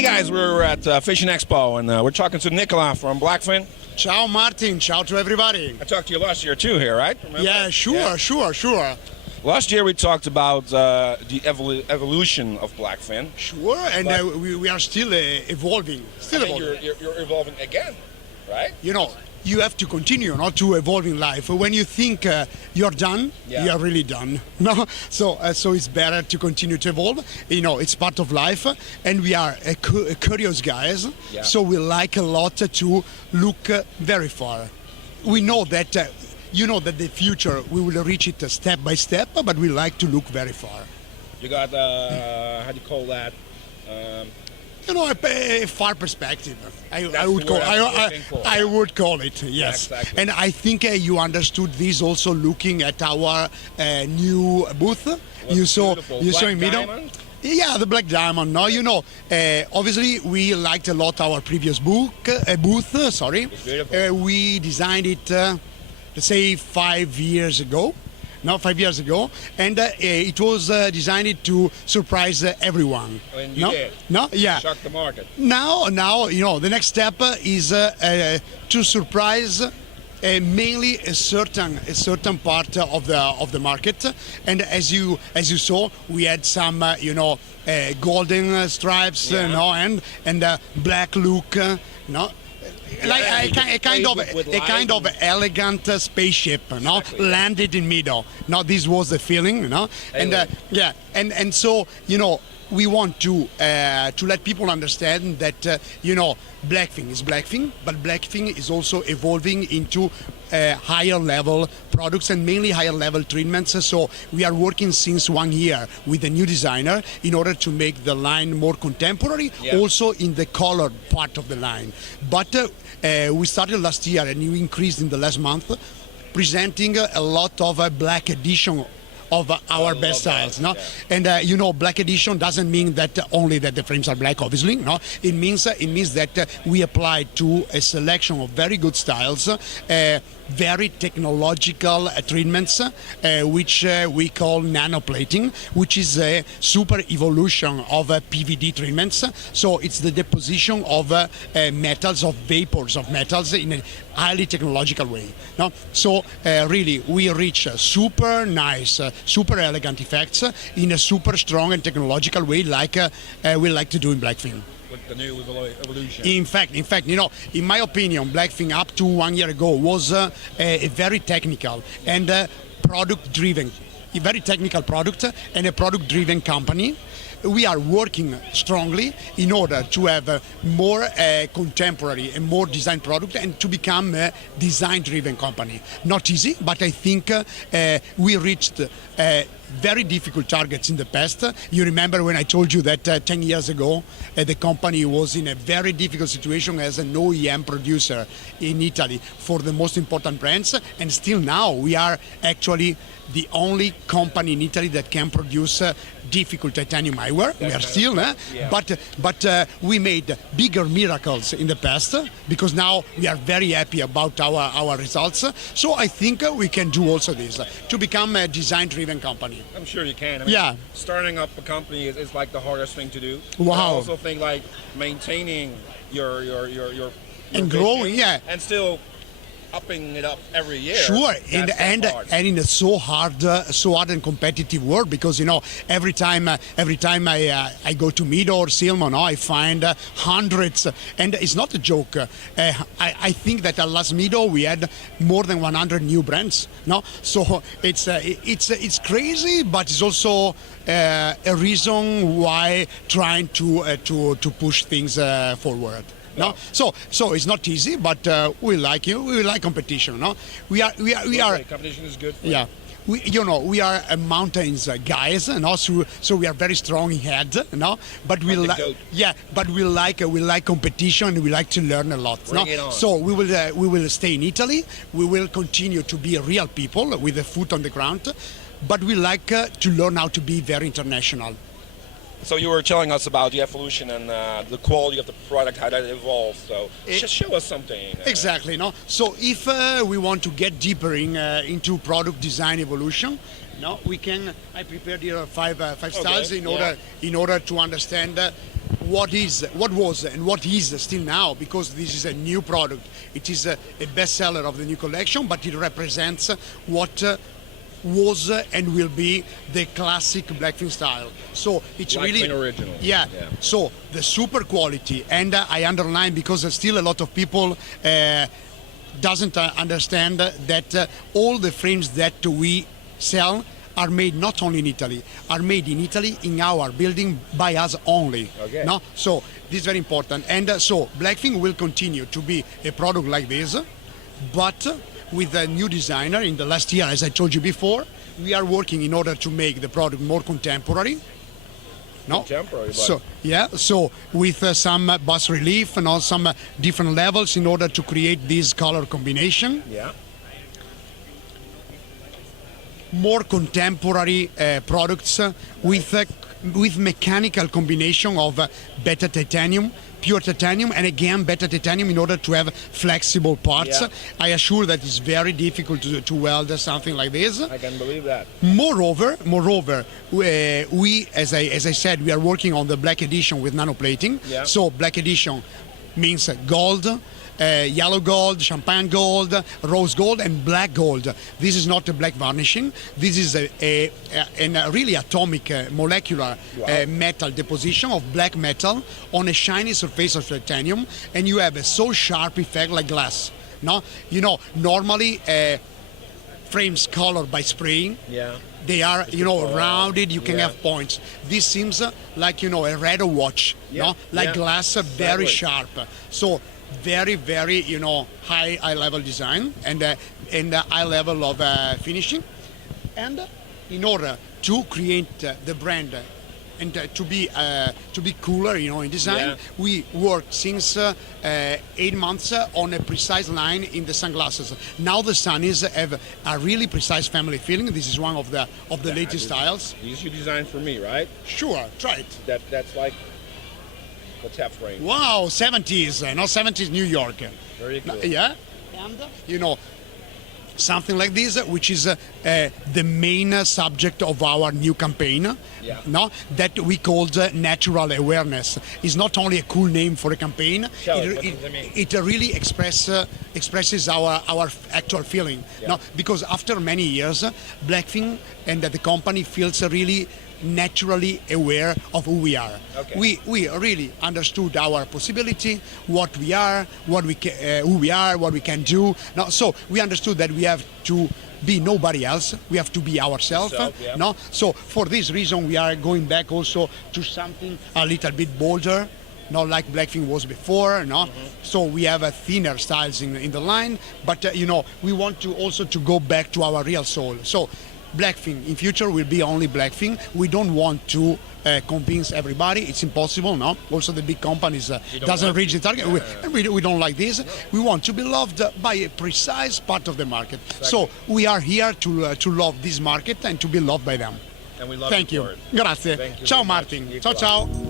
Hey guys, we're at Vision Expo and we're talking to Nicola from Blackfin. Ciao Martin, ciao to everybody. I talked to you last year too here, right? Remember? Yeah, sure. Last year we talked about the evolution of Blackfin. Sure, and we are still evolving. You're evolving again, right? You know, you have to continue not to evolve in life. When you think you're done, you are really done. No, so it's better to continue to evolve. You know, it's part of life, and we are curious guys. Yeah. So we like a lot to look very far. We know that. You know that the future, we will reach it step by step, but we like to look very far. You got, how do you call that? You know, a far perspective. I would call it, yes. Yeah, exactly. And I think you understood this also looking at our new booth. You saw in middle. Yeah, the Black Diamond. No, you know, obviously we liked a lot our previous booth. We designed it. Let's say 5 years ago, and it was designed to surprise everyone. And you did. No, yeah. Shock the market. Now, you know, the next step is to surprise mainly a certain part of the market, and as you saw, we had some golden stripes, and black look, like a kind of elegant spaceship, exactly. Landed in middle. Now this was the feeling, and so we want to let people understand that Blackfin is Blackfin, but Blackfin is also evolving into higher level products and mainly higher level treatments. So we are working since 1 year with a new designer in order to make the line more contemporary, also in the colored part of the line. But we started last year and we increased in the last month, presenting a lot of black edition of our best styles, no? Yeah. And black edition doesn't mean that only that the frames are black, obviously, no? It means that we applied to a selection of very good styles, very technological treatments, which we call nanoplating, which is a super evolution of PVD treatments. So it's the deposition of metals, of vapors of metals in a highly technological way. No? So really, we reach super nice, super elegant effects in a super strong and technological way, like we like to do in Blackfin. With the new evolution. In fact, in my opinion, Blackfin up to 1 year ago was a very technical and product-driven, a very technical product and a product-driven company. We are working strongly in order to have more contemporary and more design product and to become a design-driven company. Not easy, but I think we reached very difficult targets in the past. You remember when I told you that 10 years ago the company was in a very difficult situation as an OEM producer in Italy for the most important brands, and still now we are actually the only company in Italy that can produce difficult titanium eyewear. We are still, but we made bigger miracles in the past because now we are very happy about our results. So I think we can do also this to become a design-driven company. I'm sure you can. I mean, starting up a company is like the hardest thing to do. Wow. I also think like maintaining your and growing, and still upping it up every year. Sure, and in a so hard and competitive world, because every time I go to Mido or Silmo, I find hundreds, and it's not a joke. I think that at last Mido we had more than 100 new brands. No, so it's crazy, but it's also a reason why trying to push things forward. No, so it's not easy, but we like it. We like competition. No, we are. Competition is good. Yeah, we are mountains guys. No, so we are very strong in head. No, but we like competition. And we like to learn a lot. Bring it on. So we will stay in Italy. We will continue to be real people with a foot on the ground, but we like to learn how to be very international. So you were telling us about the evolution and the quality of the product, how that evolved. So just show us something. Exactly. No. So if we want to get deeper into product design evolution, we can. I prepared here five styles in order to understand what was and what is still now, because this is a new product. It is a bestseller of the new collection, but it represents what was and will be the classic Blackfin style. So it's Blackfin really original. Yeah. So the super quality, and I underline because there's still a lot of people doesn't understand that all the frames that we sell are made not only in Italy, are made in Italy in our building by us only. Okay. No? So this is very important. And so Blackfin will continue to be a product like this, but with a new designer in the last year, as I told you before, we are working in order to make the product more contemporary. No? Contemporary, So yeah, so with some bas relief and all some different levels in order to create this color combination. Yeah. More contemporary products with mechanical combination of better titanium, pure titanium, and again better titanium in order to have flexible parts. Yeah. I assure that it's very difficult to weld something like this. I can believe that. Moreover, we as I said, we are working on the black edition with nanoplating. Yeah. So black edition means gold, yellow gold, champagne gold, rose gold, and black gold. This is not a black varnishing. This is a really atomic molecular metal deposition of black metal on a shiny surface of titanium, and you have a so sharp effect like glass. No, you know, normally frames colored by spraying. Yeah. They are, rounded. You can have points. This seems like, a radar watch, like glass, very sharp. So very, very, high level design and high level of finishing. And in order to create the brand and to be cooler, in design, we work since 8 months on a precise line in the sunglasses. Now the sunnies have a really precise family feeling. This is one of the latest styles. These you designed for me, right? Sure, try it. That's like the TEF frame. Wow, 70s, not 70s New York. Very cool. Yeah, and something like this, which is the main subject of our new campaign. Yeah. No, that we called natural awareness. It's not only a cool name for a campaign. It really expresses our actual feeling. Yeah. No, because after many years, Blackfin and the company feels really naturally aware of who we are. Okay. We really understood our possibility, what we are, who we are, what we can do. Now, so we understood that we have to be nobody else. We have to be ourselves. Yeah. No, so for this reason, we are going back also to something a little bit bolder. Not like Blackfin was before, no. Mm-hmm. So we have a thinner styles in the line, but we want to also to go back to our real soul. So Blackfin in future will be only Blackfin. We don't want to convince everybody. It's impossible, no? Also the big companies doesn't reach the target. We don't like this. We want to be loved by a precise part of the market. Exactly. So we are here to love this market and to be loved by them. And we love Thank you. For it. Grazie. Thank you Ciao very much, Martin. Nicola. Ciao ciao.